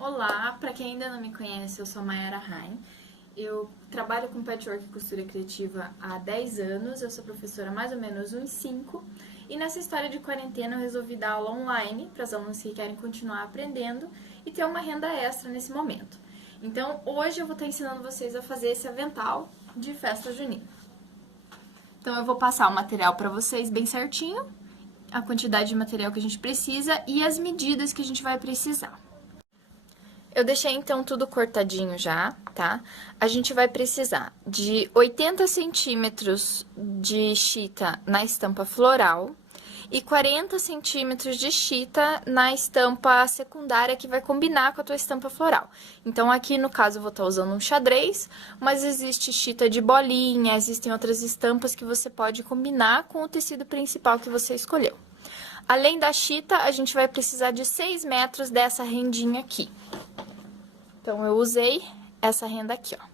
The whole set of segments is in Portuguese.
Olá, para quem ainda não me conhece, eu sou Mayara Rain. Eu trabalho com patchwork e costura criativa há 10 anos, eu sou professora há mais ou menos uns 5. E nessa história de quarentena eu resolvi dar aula online para os alunos que querem continuar aprendendo e ter uma renda extra nesse momento. Então hoje eu vou estar ensinando vocês a fazer esse avental de festa junina. Então eu vou passar o material para vocês bem certinho, a quantidade de material que a gente precisa e as medidas que a gente vai precisar. Eu deixei então tudo cortadinho já, tá? A gente vai precisar de 80 centímetros de chita na estampa floral e 40 centímetros de chita na estampa secundária que vai combinar com a tua estampa floral. Então, aqui no caso eu vou estar usando um xadrez, mas existe chita de bolinha, existem outras estampas que você pode combinar com o tecido principal que você escolheu. Além da chita, a gente vai precisar de 6 metros dessa rendinha aqui. Então, eu usei essa renda aqui, ó.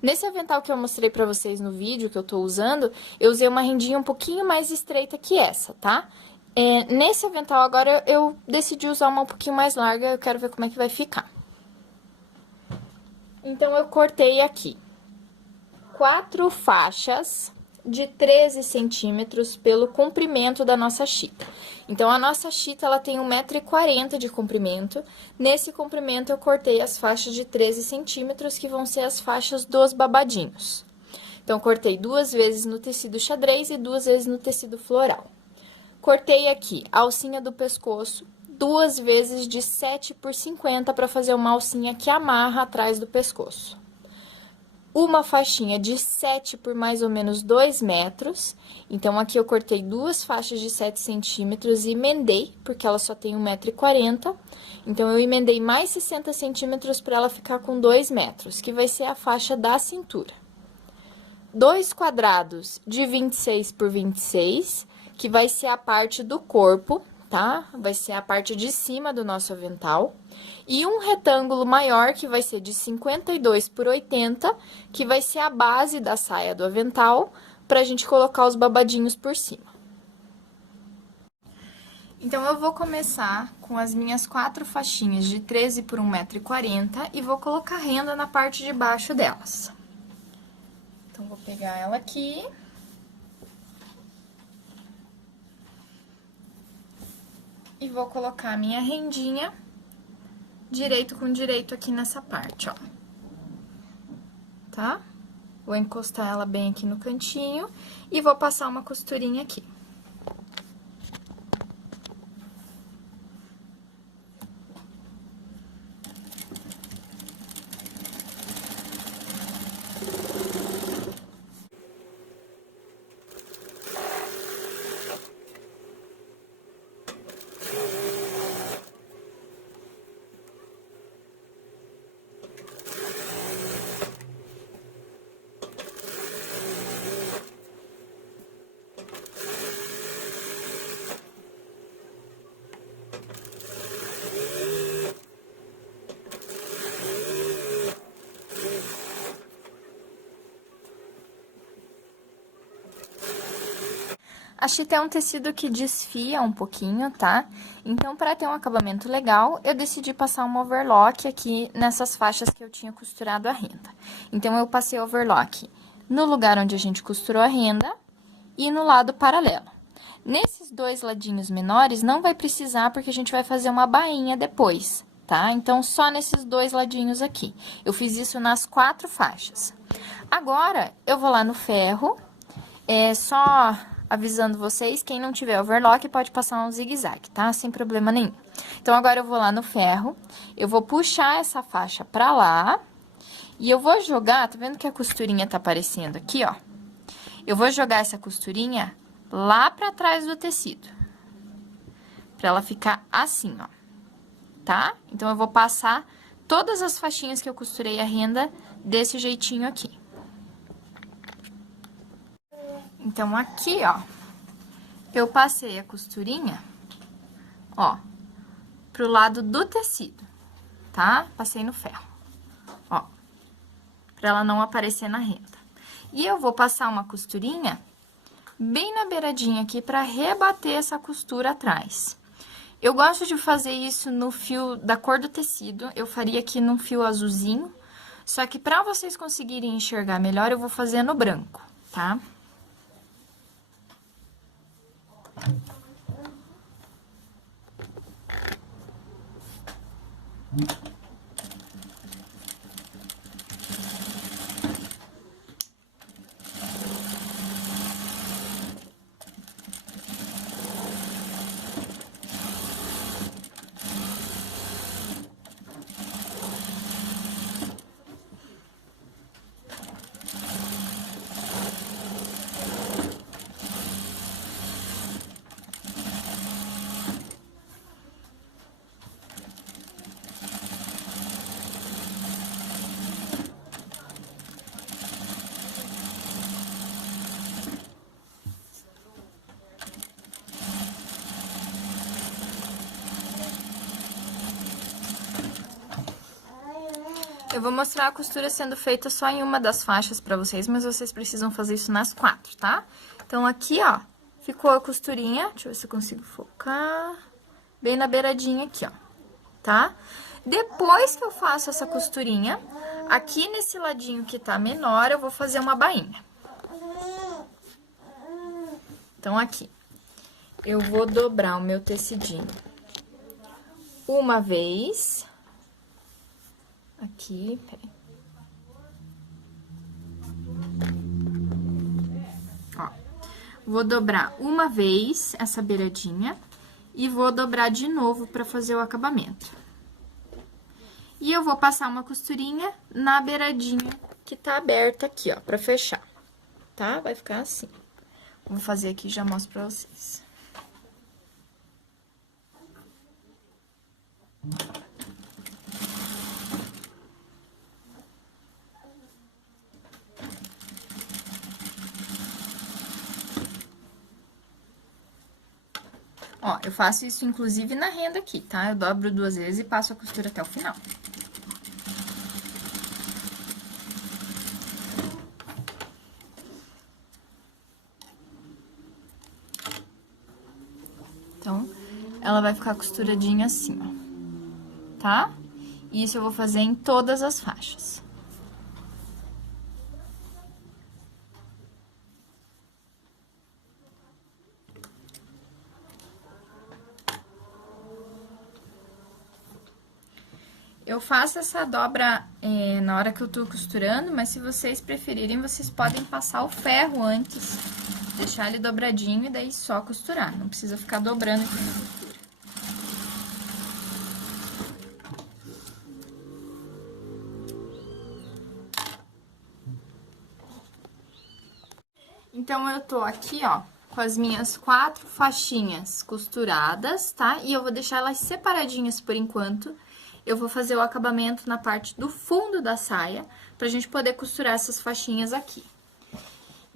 Nesse avental que eu mostrei pra vocês no vídeo que eu tô usando, eu usei uma rendinha um pouquinho mais estreita que essa, tá? Nesse avental agora, eu decidi usar uma um pouquinho mais larga, eu quero ver como é que vai ficar. Então, eu cortei aqui 4 faixas de 13 centímetros pelo comprimento da nossa chita. Então, a nossa chita, ela tem 1,40 m de comprimento. Nesse comprimento, eu cortei as faixas de 13 centímetros, que vão ser as faixas dos babadinhos. Então, cortei 2 vezes no tecido xadrez e 2 vezes no tecido floral. Cortei aqui a alcinha do pescoço, 2 vezes de 7 por 50 para fazer uma alcinha que amarra atrás do pescoço. Uma faixinha de 7 por mais ou menos 2 metros. Então, aqui eu cortei 2 faixas de 7 centímetros e emendei, porque ela só tem 1,40 m. Então, eu emendei mais 60 centímetros para ela ficar com 2 metros, que vai ser a faixa da cintura. 2 quadrados de 26 por 26, que vai ser a parte do corpo, tá? Vai ser a parte de cima do nosso avental. E um retângulo maior, que vai ser de 52 por 80, que vai ser a base da saia do avental, pra gente colocar os babadinhos por cima. Então, eu vou começar com as minhas 4 faixinhas de 13 por 1,40 m e vou colocar renda na parte de baixo delas. Então, vou pegar ela aqui. E vou colocar a minha rendinha direito com direito aqui nessa parte, ó. Tá? Vou encostar ela bem aqui no cantinho e vou passar uma costurinha aqui. A chita é um tecido que desfia um pouquinho, tá? Então, para ter um acabamento legal, eu decidi passar um overlock aqui nessas faixas que eu tinha costurado a renda. Então, eu passei overlock no lugar onde a gente costurou a renda e no lado paralelo. Nesses 2 ladinhos menores, não vai precisar, porque a gente vai fazer uma bainha depois, tá? Então, só nesses 2 ladinhos aqui. Eu fiz isso nas 4 faixas. Agora, eu vou lá no ferro, só avisando vocês, quem não tiver overlock pode passar um zigue-zague, tá? Sem problema nenhum. Então, agora eu vou lá no ferro, eu vou puxar essa faixa pra lá, e eu vou jogar, tá vendo que a costurinha tá aparecendo aqui, ó? Eu vou jogar essa costurinha lá pra trás do tecido, pra ela ficar assim, ó, tá? Então, eu vou passar todas as faixinhas que eu costurei a renda desse jeitinho aqui. Então, aqui, ó, eu passei a costurinha, ó, pro lado do tecido, tá? Passei no ferro, ó, pra ela não aparecer na renda. E eu vou passar uma costurinha bem na beiradinha aqui pra rebater essa costura atrás. Eu gosto de fazer isso no fio da cor do tecido, eu faria aqui num fio azulzinho, só que pra vocês conseguirem enxergar melhor, eu vou fazer no branco, tá? Eu vou mostrar a costura sendo feita só em uma das faixas pra vocês, mas vocês precisam fazer isso nas 4, tá? Então, aqui, ó, ficou a costurinha, deixa eu ver se eu consigo focar, bem na beiradinha aqui, ó, tá? Depois que eu faço essa costurinha, aqui nesse ladinho que tá menor, eu vou fazer uma bainha. Então, aqui, eu vou dobrar o meu tecidinho uma vez. Aqui, peraí. Ó, vou dobrar uma vez essa beiradinha e vou dobrar de novo pra fazer o acabamento. E eu vou passar uma costurinha na beiradinha que tá aberta aqui, ó, pra fechar, tá? Vai ficar assim. Vou fazer aqui e já mostro pra vocês. Ó, eu faço isso, inclusive, na renda aqui, tá? Eu dobro 2 vezes e passo a costura até o final. Então, ela vai ficar costuradinha assim, ó, tá? E isso eu vou fazer em todas as faixas. Eu faço essa dobra na hora que eu tô costurando, mas se vocês preferirem, vocês podem passar o ferro antes, deixar ele dobradinho e daí só costurar. Não precisa ficar dobrando aqui na costura. Então, eu tô aqui, ó, com as minhas 4 faixinhas costuradas, tá? E eu vou deixar elas separadinhas por enquanto. Eu vou fazer o acabamento na parte do fundo da saia, pra gente poder costurar essas faixinhas aqui.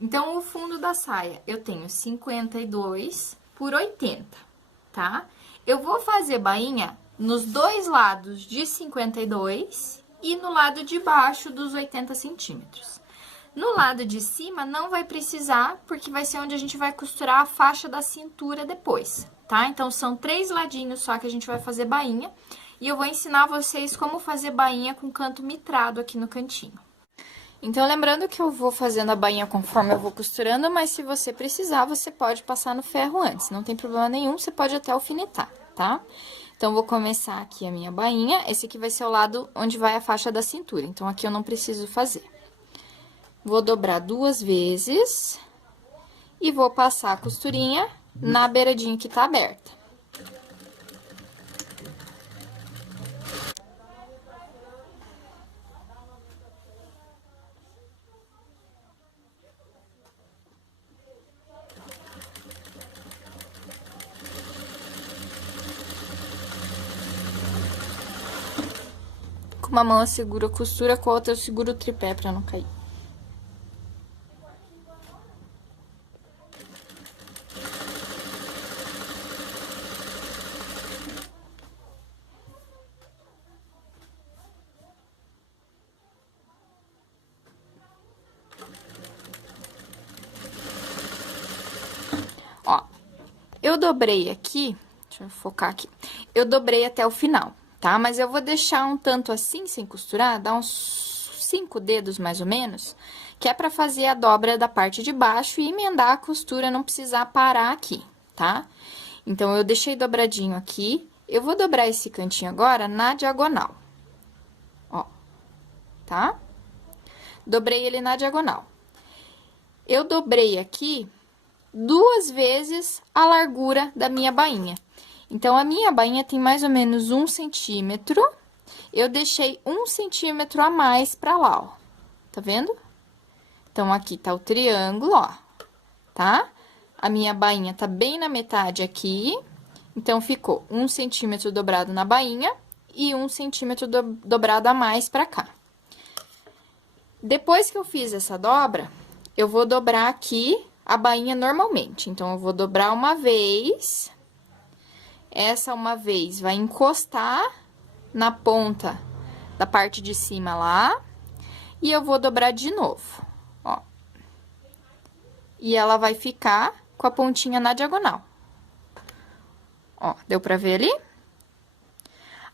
Então, o fundo da saia, eu tenho 52 por 80, tá? Eu vou fazer bainha nos 2 lados de 52 e no lado de baixo dos 80 centímetros. No lado de cima, não vai precisar, porque vai ser onde a gente vai costurar a faixa da cintura depois, tá? Então, são 3 ladinhos só que a gente vai fazer bainha. E eu vou ensinar vocês como fazer bainha com canto mitrado aqui no cantinho. Então, lembrando que eu vou fazendo a bainha conforme eu vou costurando, mas se você precisar, você pode passar no ferro antes, não tem problema nenhum, você pode até alfinetar, tá? Então, vou começar aqui a minha bainha, esse aqui vai ser o lado onde vai a faixa da cintura, então, aqui eu não preciso fazer. Vou dobrar 2 vezes e vou passar a costurinha na beiradinha que tá aberta. Com uma mão eu seguro a costura, com a outra eu seguro o tripé pra não cair. Ó, eu dobrei aqui, Deixa eu focar aqui. Eu dobrei até o final, tá? Mas eu vou deixar um tanto assim, sem costurar, dar uns 5 dedos mais ou menos, que é pra fazer a dobra da parte de baixo e emendar a costura, não precisar parar aqui, tá? Então, eu deixei dobradinho aqui, eu vou dobrar esse cantinho agora na diagonal, ó, tá? Dobrei ele na diagonal. Eu dobrei aqui 2 vezes a largura da minha bainha. Então, a minha bainha tem mais ou menos 1 centímetro, eu deixei 1 centímetro a mais pra lá, ó. Tá vendo? Então, aqui tá o triângulo, ó, tá? A minha bainha tá bem na metade aqui, então, ficou 1 centímetro dobrado na bainha e 1 centímetro dobrado a mais pra cá. Depois que eu fiz essa dobra, eu vou dobrar aqui a bainha normalmente. Então, eu vou dobrar uma vez. Essa uma vez vai encostar na ponta da parte de cima lá. E eu vou dobrar de novo, ó. E ela vai ficar com a pontinha na diagonal. Ó, deu pra ver ali?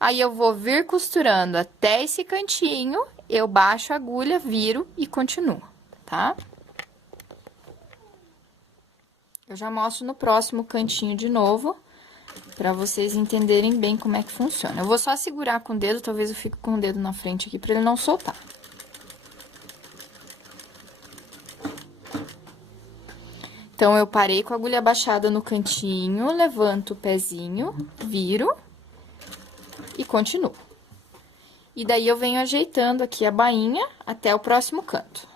Aí, eu vou vir costurando até esse cantinho, eu baixo a agulha, viro e continuo, tá? Eu já mostro no próximo cantinho de novo, pra vocês entenderem bem como é que funciona. Eu vou só segurar com o dedo, talvez eu fique com o dedo na frente aqui pra ele não soltar. Então, eu parei com a agulha abaixada no cantinho, levanto o pezinho, viro e continuo. E daí, eu venho ajeitando aqui a bainha até o próximo canto.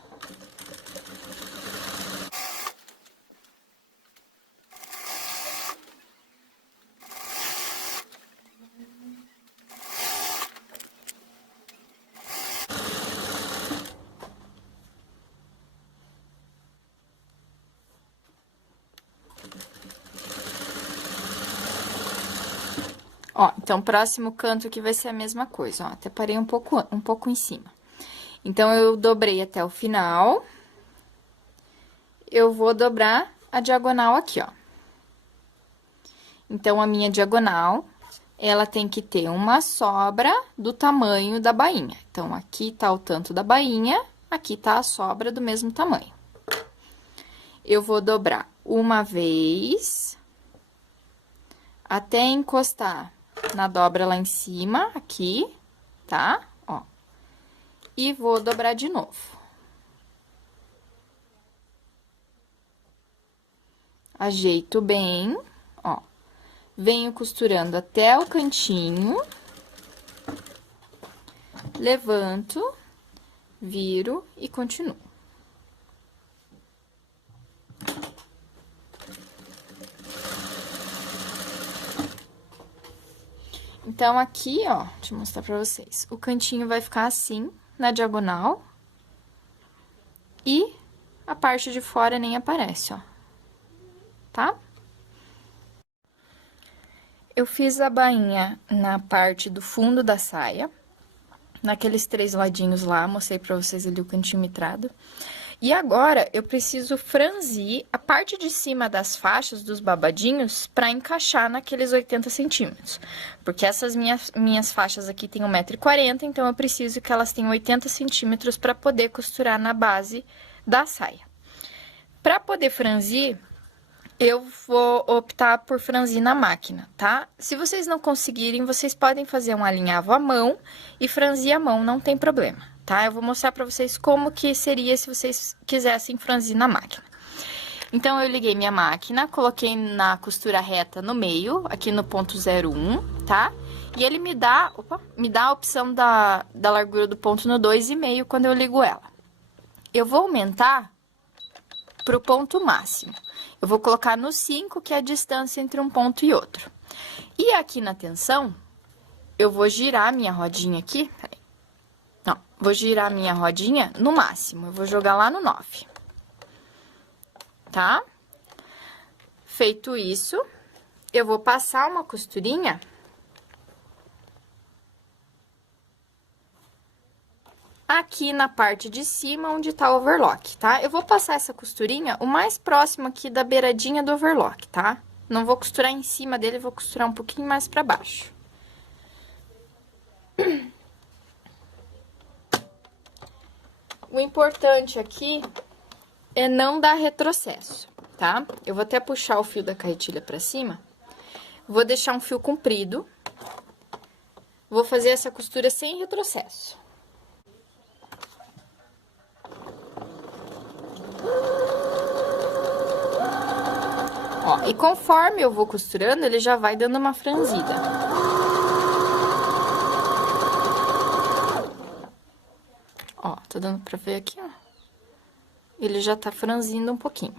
Ó, então, próximo canto aqui vai ser a mesma coisa, ó, até parei um pouco em cima. Então, eu dobrei até o final. Eu vou dobrar a diagonal aqui, ó. Então, a minha diagonal, ela tem que ter uma sobra do tamanho da bainha. Então, aqui tá o tanto da bainha, aqui tá a sobra do mesmo tamanho. Eu vou dobrar uma vez, até encostar na dobra lá em cima, aqui, tá? Ó. E vou dobrar de novo. Ajeito bem, ó. Venho costurando até o cantinho. Levanto, viro e continuo. Então, aqui, ó, deixa eu mostrar pra vocês. O cantinho vai ficar assim, na diagonal. E a parte de fora nem aparece, ó. Tá? Eu fiz a bainha na parte do fundo da saia. Naqueles 3 ladinhos lá, mostrei pra vocês ali o cantinho mitrado. E agora, eu preciso franzir a parte de cima das faixas, dos babadinhos, pra encaixar naqueles 80 centímetros. Porque essas minhas faixas aqui tem 1,40 m, então eu preciso que elas tenham 80 centímetros pra poder costurar na base da saia. Pra poder franzir, eu vou optar por franzir na máquina, tá? Se vocês não conseguirem, vocês podem fazer um alinhavo à mão e franzir à mão, não tem problema, tá? Eu vou mostrar pra vocês como que seria se vocês quisessem franzir na máquina. Então, eu liguei minha máquina, coloquei na costura reta no meio, aqui no ponto 01, tá? E ele me dá a opção da largura do ponto no 2,5 quando eu ligo ela. Eu vou aumentar pro ponto máximo. Eu vou colocar no 5, que é a distância entre um ponto e outro. E aqui na tensão, eu vou girar a minha rodinha aqui, peraí. Não, vou girar a minha rodinha no máximo, eu vou jogar lá no 9. Tá? Feito isso, eu vou passar uma costurinha aqui na parte de cima, onde tá o overlock, tá? Eu vou passar essa costurinha o mais próximo aqui da beiradinha do overlock, tá? Não vou costurar em cima dele, vou costurar um pouquinho mais pra baixo. O importante aqui é não dar retrocesso, tá? Eu vou até puxar o fio da carretilha pra cima. Vou deixar um fio comprido. Vou fazer essa costura sem retrocesso. Ó, e conforme eu vou costurando, ele já vai dando uma franzida. Ó, tá dando pra ver aqui, ó. Ele já tá franzindo um pouquinho.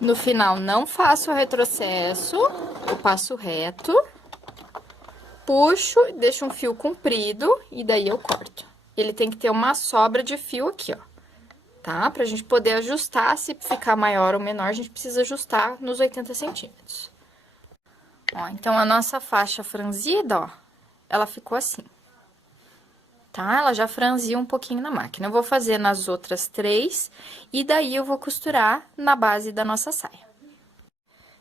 No final, não faço o retrocesso, eu passo reto, puxo, deixo um fio comprido e daí eu corto. Ele tem que ter uma sobra de fio aqui, ó, tá? Pra gente poder ajustar, se ficar maior ou menor, a gente precisa ajustar nos 80 centímetros. Ó, então, a nossa faixa franzida, ó, ela ficou assim. Tá? Ela já franziu um pouquinho na máquina. Eu vou fazer nas outras 3 e daí eu vou costurar na base da nossa saia.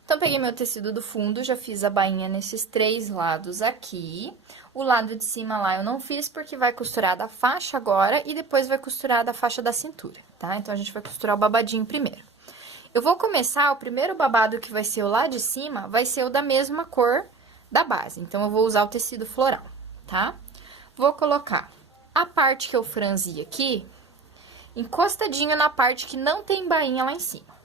Então, peguei meu tecido do fundo, já fiz a bainha nesses 3 lados aqui. O lado de cima lá eu não fiz porque vai costurar da faixa agora e depois vai costurar da faixa da cintura, tá? Então, a gente vai costurar o babadinho primeiro. Eu vou começar, o primeiro babado que vai ser o lá de cima, vai ser o da mesma cor da base. Então, eu vou usar o tecido floral, tá? Vou colocar a parte que eu franzi aqui, encostadinho na parte que não tem bainha lá em cima.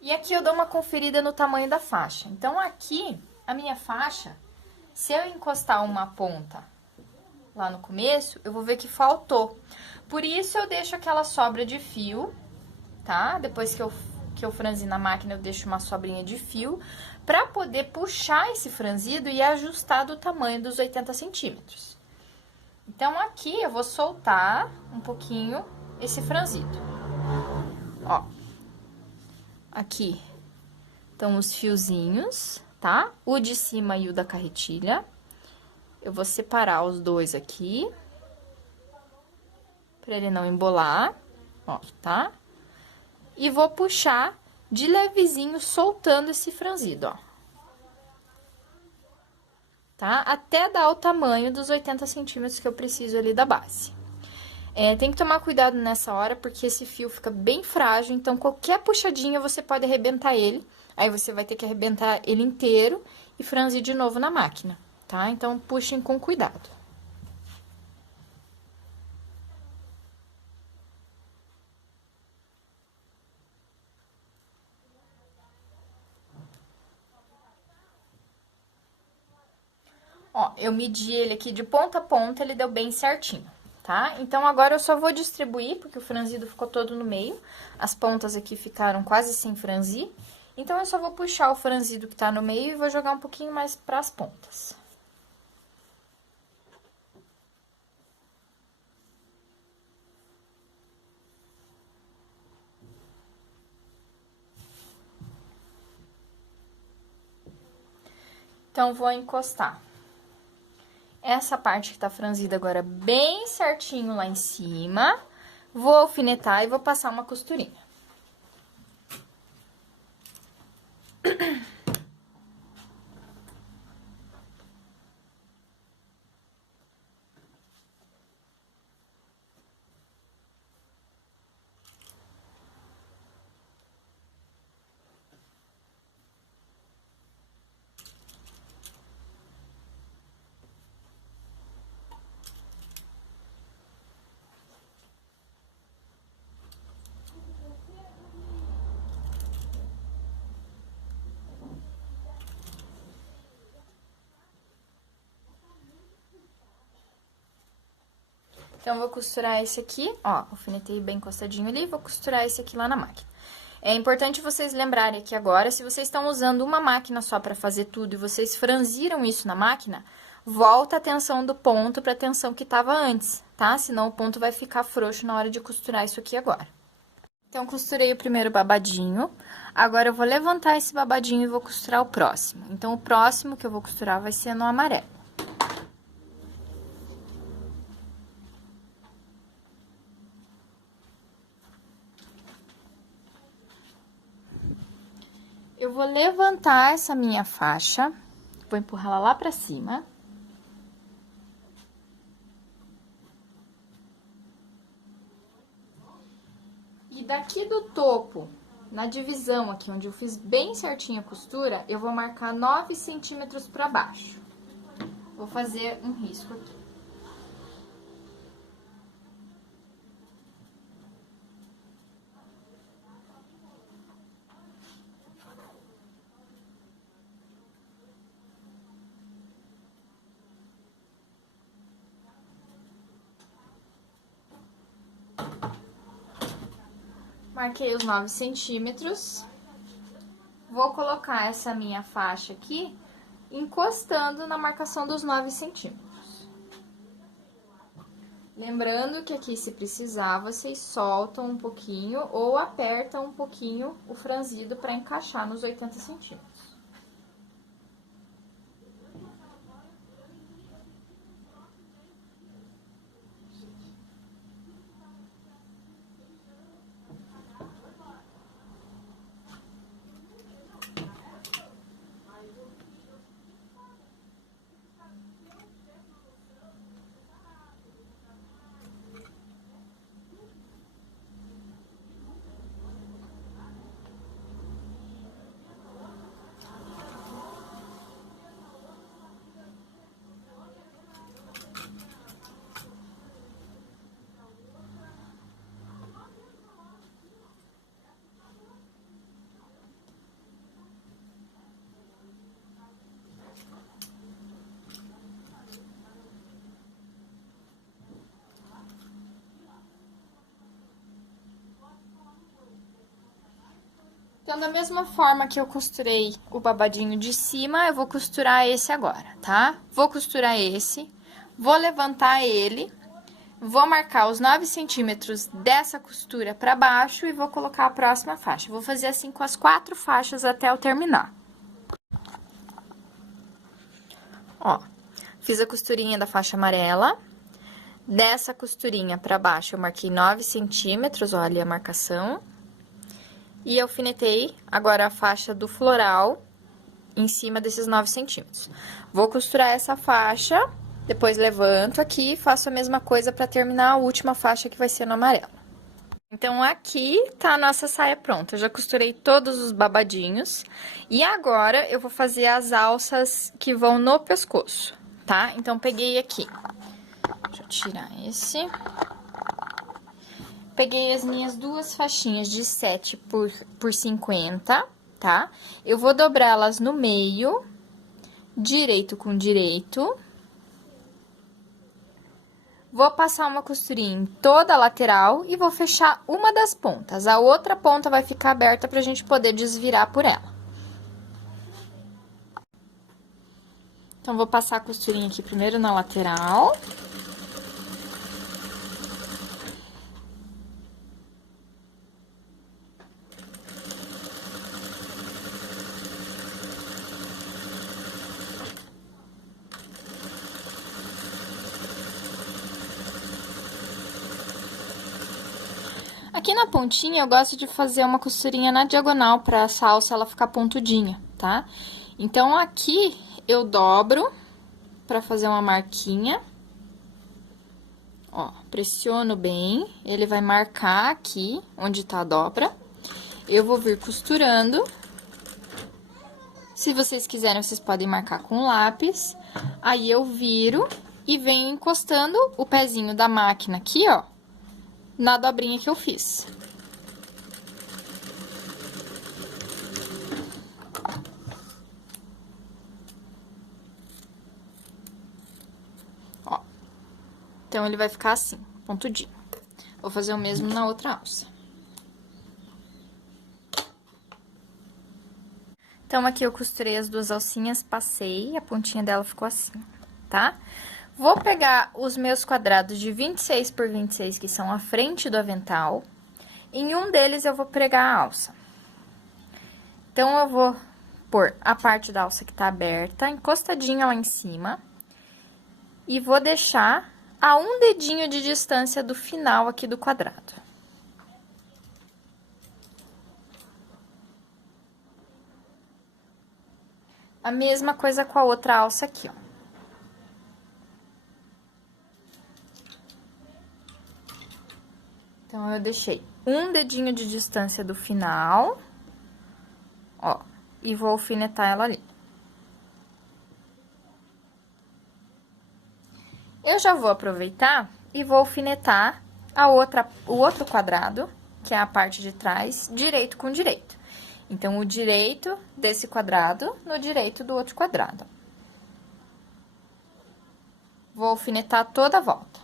E aqui eu dou uma conferida no tamanho da faixa. Então, aqui, a minha faixa, se eu encostar uma ponta lá no começo, eu vou ver que faltou. Por isso, eu deixo aquela sobra de fio, tá? Depois que eu franzi na máquina, eu deixo uma sobrinha de fio, pra poder puxar esse franzido e ajustar do tamanho dos 80 centímetros. Então, aqui eu vou soltar um pouquinho esse franzido. Ó, aqui estão os fiozinhos, tá? O de cima e o da carretilha. Eu vou separar os dois aqui, pra ele não embolar, ó, tá? E vou puxar de levezinho, soltando esse franzido, ó. Tá? Até dar o tamanho dos 80 centímetros que eu preciso ali da base. Tem que tomar cuidado nessa hora, porque esse fio fica bem frágil, então qualquer puxadinha você pode arrebentar ele. Aí você vai ter que arrebentar ele inteiro e franzir de novo na máquina, tá? Então, puxem com cuidado. Ó, eu medi ele aqui de ponta a ponta, ele deu bem certinho, tá? Então, agora eu só vou distribuir, porque o franzido ficou todo no meio. As pontas aqui ficaram quase sem franzir. Então, eu só vou puxar o franzido que tá no meio e vou jogar um pouquinho mais pras pontas. Então, vou encostar essa parte que tá franzida agora bem certinho lá em cima. Vou alfinetar e vou passar uma costurinha. Então, vou costurar esse aqui, ó, alfinetei bem encostadinho ali, vou costurar esse aqui lá na máquina. É importante vocês lembrarem aqui agora, se vocês estão usando uma máquina só para fazer tudo e vocês franziram isso na máquina, volta a tensão do ponto para a tensão que estava antes, tá? Senão o ponto vai ficar frouxo na hora de costurar isso aqui agora. Então, costurei o primeiro babadinho, agora eu vou levantar esse babadinho e vou costurar o próximo. Então, o próximo que eu vou costurar vai ser no amarelo. Eu vou levantar essa minha faixa, vou empurrar ela lá pra cima. E daqui do topo, na divisão aqui, onde eu fiz bem certinho a costura, eu vou marcar 9 centímetros pra baixo. Vou fazer um risco aqui. Marquei os 9 centímetros. Vou colocar essa minha faixa aqui, encostando na marcação dos 9 centímetros. Lembrando que aqui, se precisar, vocês soltam um pouquinho ou apertam um pouquinho o franzido para encaixar nos 80 centímetros. Então, da mesma forma que eu costurei o babadinho de cima, eu vou costurar esse agora, tá? Vou costurar esse, vou levantar ele, vou marcar os 9 centímetros dessa costura pra baixo e vou colocar a próxima faixa. Vou fazer assim com as 4 faixas até eu terminar. Ó, fiz a costurinha da faixa amarela. Dessa costurinha pra baixo, eu marquei 9 centímetros, ó, ali a marcação. E alfinetei agora a faixa do floral em cima desses 9 centímetros. Vou costurar essa faixa, depois levanto aqui e faço a mesma coisa pra terminar a última faixa que vai ser no amarelo. Então, aqui tá a nossa saia pronta. Eu já costurei todos os babadinhos. E agora, eu vou fazer as alças que vão no pescoço, tá? Então, peguei aqui. Deixa eu tirar esse. Peguei as minhas 2 faixinhas de 7 por 50, tá? Eu vou dobrá-las no meio, direito com direito. Vou passar uma costurinha em toda a lateral e vou fechar uma das pontas. A outra ponta vai ficar aberta pra gente poder desvirar por ela. Então, vou passar a costurinha aqui primeiro na lateral. Aqui na pontinha, eu gosto de fazer uma costurinha na diagonal pra essa alça ela ficar pontudinha, tá? Então, aqui eu dobro pra fazer uma marquinha. Ó, pressiono bem, ele vai marcar aqui onde tá a dobra. Eu vou vir costurando. Se vocês quiserem, vocês podem marcar com lápis. Aí, eu viro e venho encostando o pezinho da máquina aqui, ó, na dobrinha que eu fiz. Ó. Então, ele vai ficar assim, pontudinho. Vou fazer o mesmo na outra alça. Então, aqui eu costurei as duas alcinhas, passei, a pontinha dela ficou assim, tá? Vou pegar os meus quadrados de 26 por 26, que são a frente do avental. Em um deles, eu vou pregar a alça. Então, eu vou pôr a parte da alça que tá aberta, encostadinha lá em cima. E vou deixar a um dedinho de distância do final aqui do quadrado. A mesma coisa com a outra alça aqui, ó. Então, eu deixei um dedinho de distância do final, ó, e vou alfinetar ela ali. Eu já vou aproveitar e vou alfinetar o outro quadrado, que é a parte de trás, direito com direito. Então, o direito desse quadrado no direito do outro quadrado. Vou alfinetar toda a volta.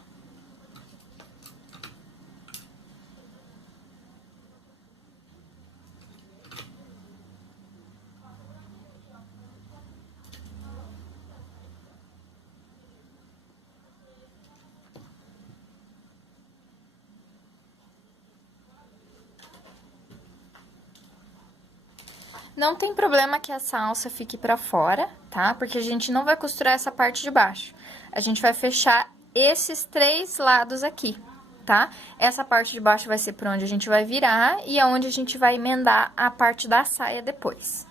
Não tem problema que essa alça fique pra fora, tá? Porque a gente não vai costurar essa parte de baixo. A gente vai fechar esses 3 lados aqui, tá? Essa parte de baixo vai ser por onde a gente vai virar e aonde a gente vai emendar a parte da saia depois.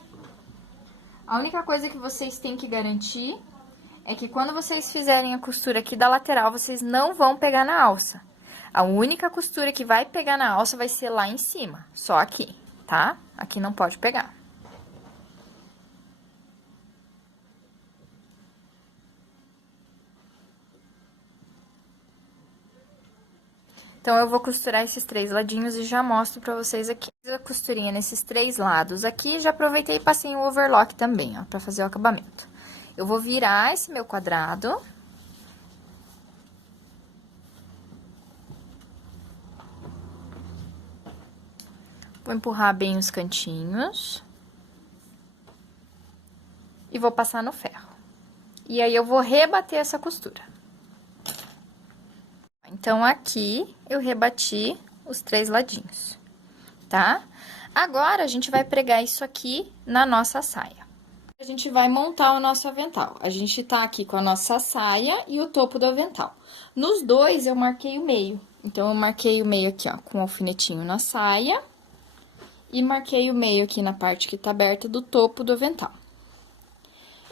A única coisa que vocês têm que garantir é que quando vocês fizerem a costura aqui da lateral, vocês não vão pegar na alça. A única costura que vai pegar na alça vai ser lá em cima, só aqui, tá? Aqui não pode pegar. Então, eu vou costurar esses 3 ladinhos e já mostro pra vocês aqui. Fiz a costurinha nesses 3 lados aqui, já aproveitei e passei um overlock também, ó, pra fazer o acabamento. Eu vou virar esse meu quadrado. Vou empurrar bem os cantinhos. E vou passar no ferro. E aí, eu vou rebater essa costura. Então, aqui, eu rebati os 3 ladinhos, tá? Agora, a gente vai pregar isso aqui na nossa saia. A gente vai montar o nosso avental. A gente tá aqui com a nossa saia e o topo do avental. Nos dois, eu marquei o meio. Então, eu marquei o meio aqui, ó, com o alfinetinho na saia. E marquei o meio aqui na parte que tá aberta do topo do avental.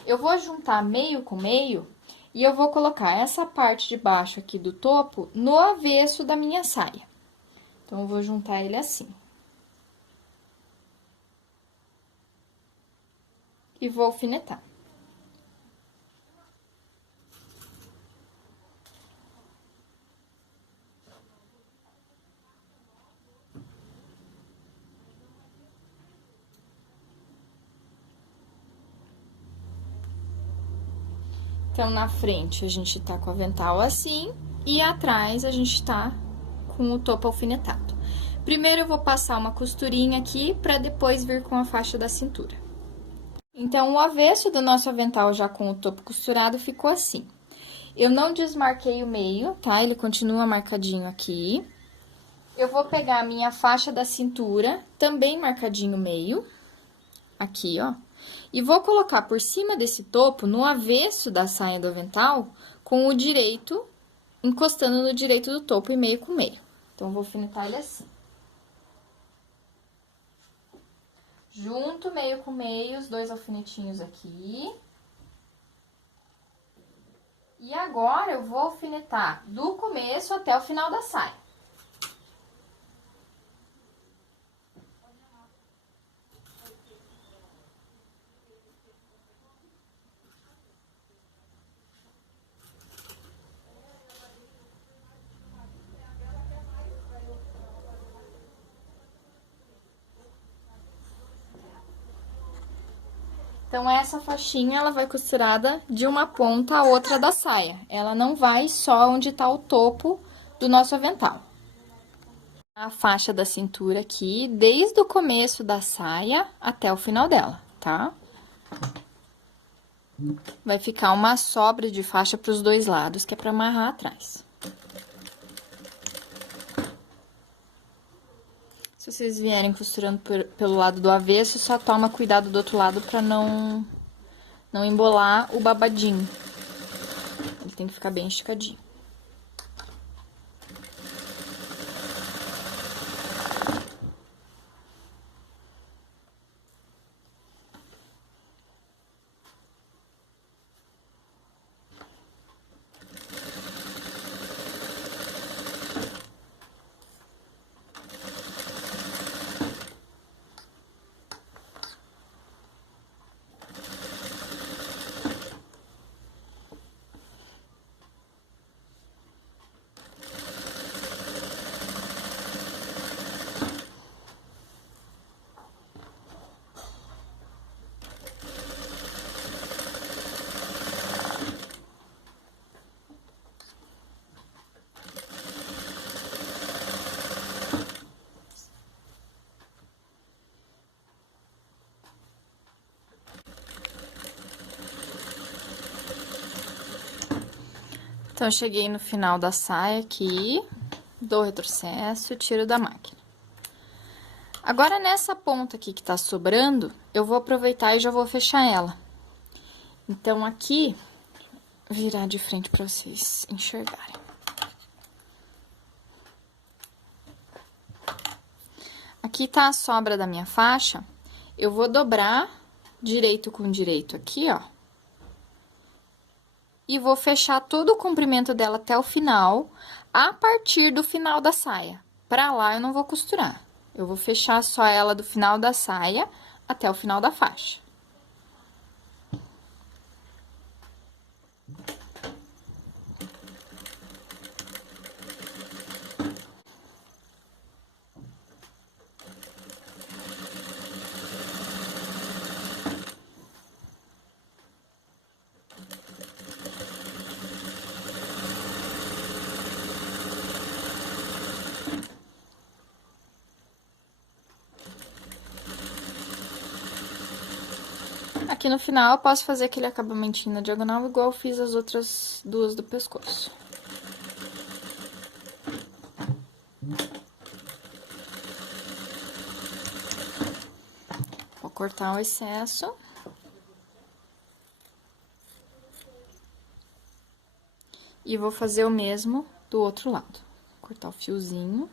Eu vou juntar meio com meio. E eu vou colocar essa parte de baixo aqui do topo no avesso da minha saia. Então, eu vou juntar ele assim. E vou alfinetar. Então, na frente, a gente tá com o avental assim, e atrás, a gente tá com o topo alfinetado. Primeiro, eu vou passar uma costurinha aqui, pra depois vir com a faixa da cintura. Então, o avesso do nosso avental, já com o topo costurado, ficou assim. Eu não desmarquei o meio, tá? Ele continua marcadinho aqui. Eu vou pegar a minha faixa da cintura, também marcadinho o meio, aqui, ó. E vou colocar por cima desse topo, no avesso da saia do avental, com o direito, encostando no direito do topo e meio com meio. Então, vou alfinetar ele assim. Junto meio com meio, os 2 alfinetinhos aqui. E agora, eu vou alfinetar do começo até o final da saia. Então, essa faixinha, ela vai costurada de uma ponta a outra da saia. Ela não vai só onde tá o topo do nosso avental. A faixa da cintura aqui, desde o começo da saia até o final dela, tá? Vai ficar uma sobra de faixa pros dois lados, que é pra amarrar atrás. Se vocês vierem costurando pelo lado do avesso, só toma cuidado do outro lado pra não embolar o babadinho. Ele tem que ficar bem esticadinho. Então, eu cheguei no final da saia aqui, dou retrocesso e tiro da máquina. Agora, nessa ponta aqui que tá sobrando, eu vou aproveitar e já vou fechar ela. Então, aqui, virar de frente pra vocês enxergarem. Aqui tá a sobra da minha faixa, eu vou dobrar direito com direito aqui, ó. E vou fechar todo o comprimento dela até o final, a partir do final da saia. Pra lá, eu não vou costurar. Eu vou fechar só ela do final da saia até o final da faixa. Aqui no final, eu posso fazer aquele acabamentinho na diagonal, igual eu fiz as outras duas do pescoço. Vou cortar o excesso. E vou fazer o mesmo do outro lado. Cortar o fiozinho.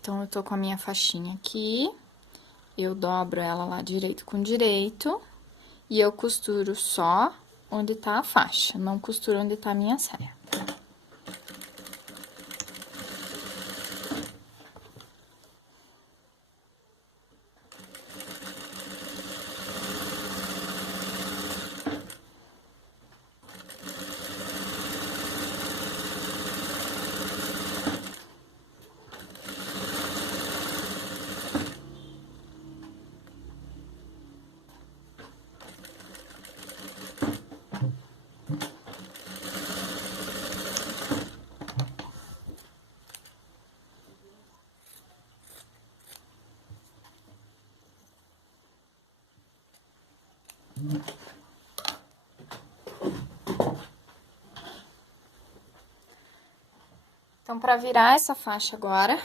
Então, eu tô com a minha faixinha aqui, eu dobro ela lá direito com direito, e eu costuro só onde tá a faixa, não costuro onde tá a minha saia. Então, pra virar essa faixa agora,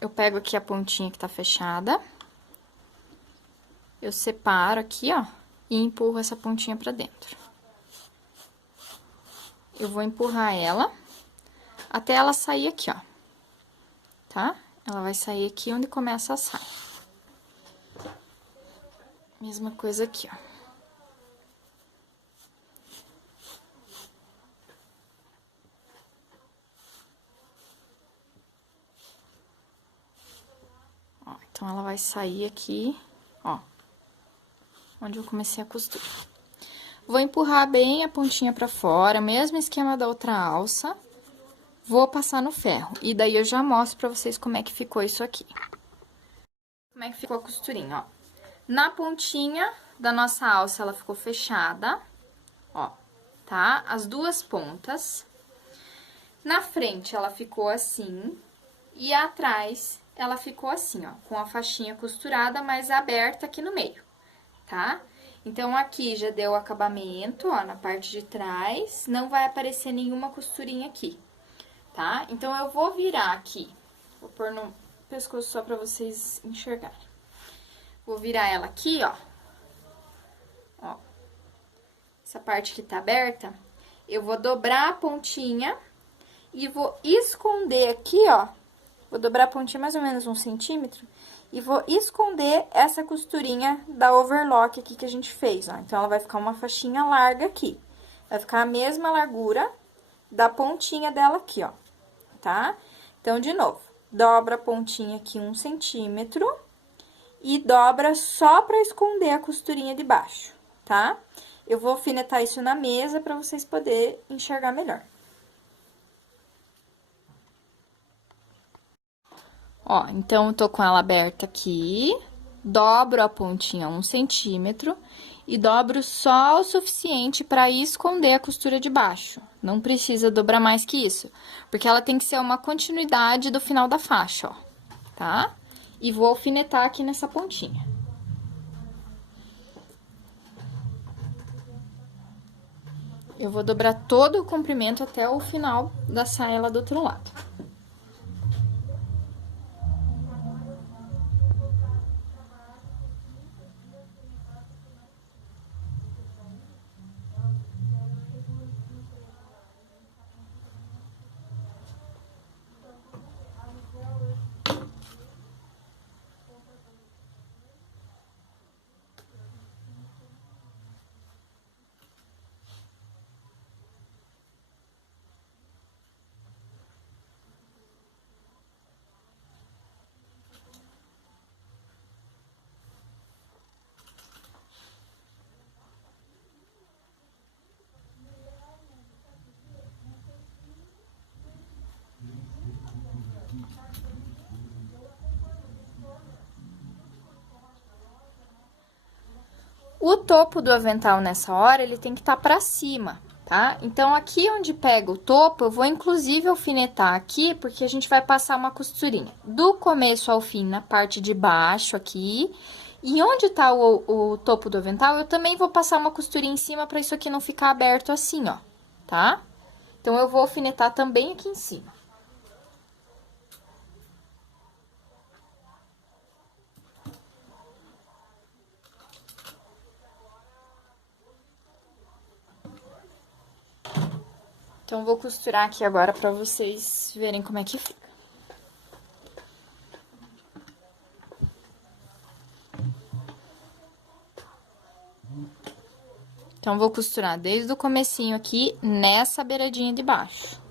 eu pego aqui a pontinha que tá fechada, eu separo aqui, ó, e empurro essa pontinha pra dentro. Eu vou empurrar ela até ela sair aqui, ó, tá? Ela vai sair aqui onde começa a saia. Mesma coisa aqui, ó. Então, ela vai sair aqui, ó, onde eu comecei a costura. Vou empurrar bem a pontinha pra fora, mesmo esquema da outra alça. Vou passar no ferro, e daí eu já mostro pra vocês como é que ficou isso aqui. Como é que ficou a costurinha, ó. Na pontinha da nossa alça, ela ficou fechada, ó. tá? As duas pontas. Na frente, ela ficou assim, e atrás, ela ficou assim, ó, com a faixinha costurada, mas aberta aqui no meio, tá? Então, aqui já deu o acabamento, ó, na parte de trás, não vai aparecer nenhuma costurinha aqui, tá? Então, eu vou virar aqui, vou pôr no pescoço só pra vocês enxergarem. Vou virar ela aqui, ó. Ó. Essa parte que tá aberta, eu vou dobrar a pontinha e vou esconder aqui, ó. Vou dobrar a pontinha mais ou menos 1 centímetro e vou esconder essa costurinha da overlock aqui que a gente fez, ó. Então, ela vai ficar uma faixinha larga aqui. Vai ficar a mesma largura da pontinha dela aqui, ó, tá? Então, de novo, dobra a pontinha aqui 1 centímetro e dobra só pra esconder a costurinha de baixo, tá? Eu vou alfinetar isso na mesa pra vocês poderem enxergar melhor. Ó, então, eu tô com ela aberta aqui, dobro a pontinha 1 centímetro e dobro só o suficiente pra esconder a costura de baixo. Não precisa dobrar mais que isso, porque ela tem que ser uma continuidade do final da faixa, ó, tá? E vou alfinetar aqui nessa pontinha. Eu vou dobrar todo o comprimento até o final da saia lá do outro lado. O topo do avental, nessa hora, ele tem que estar pra cima, tá? Então, aqui onde pega o topo, eu vou inclusive alfinetar aqui, porque a gente vai passar uma costurinha do começo ao fim na parte de baixo aqui. E onde tá o topo do avental, eu também vou passar uma costurinha em cima pra isso aqui não ficar aberto assim, ó, tá? Então, eu vou alfinetar também aqui em cima. Então, vou costurar aqui agora pra vocês verem como é que fica. Então, vou costurar desde o comecinho aqui, nessa beiradinha de baixo.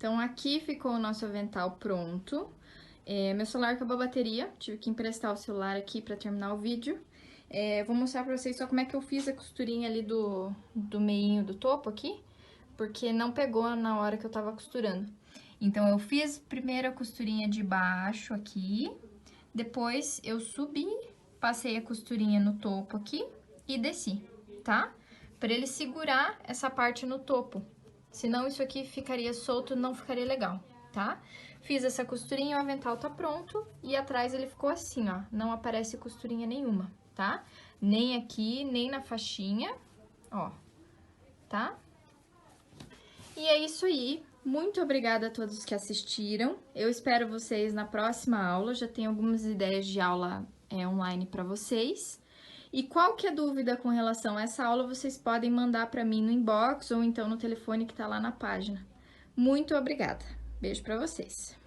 Então, aqui ficou o nosso avental pronto. Meu celular acabou a bateria, tive que emprestar o celular aqui pra terminar o vídeo. Vou mostrar pra vocês só como é que eu fiz a costurinha ali do meinho do topo aqui, porque não pegou na hora que eu tava costurando. Então, eu fiz primeiro a costurinha de baixo aqui, depois eu subi, passei a costurinha no topo aqui e desci, tá? Pra ele segurar essa parte no topo. Senão, isso aqui ficaria solto e não ficaria legal. tá? Fiz essa costurinha, o avental tá pronto e atrás ele ficou assim, ó, não aparece costurinha nenhuma, tá? Nem aqui, nem na faixinha, ó, tá? E é isso aí. Muito obrigada a todos que assistiram. Eu espero vocês na próxima aula. Já tenho algumas ideias de aula online para vocês. E qualquer dúvida com relação a essa aula, vocês podem mandar para mim no inbox ou então no telefone que tá lá na página. Muito obrigada. Beijo para vocês.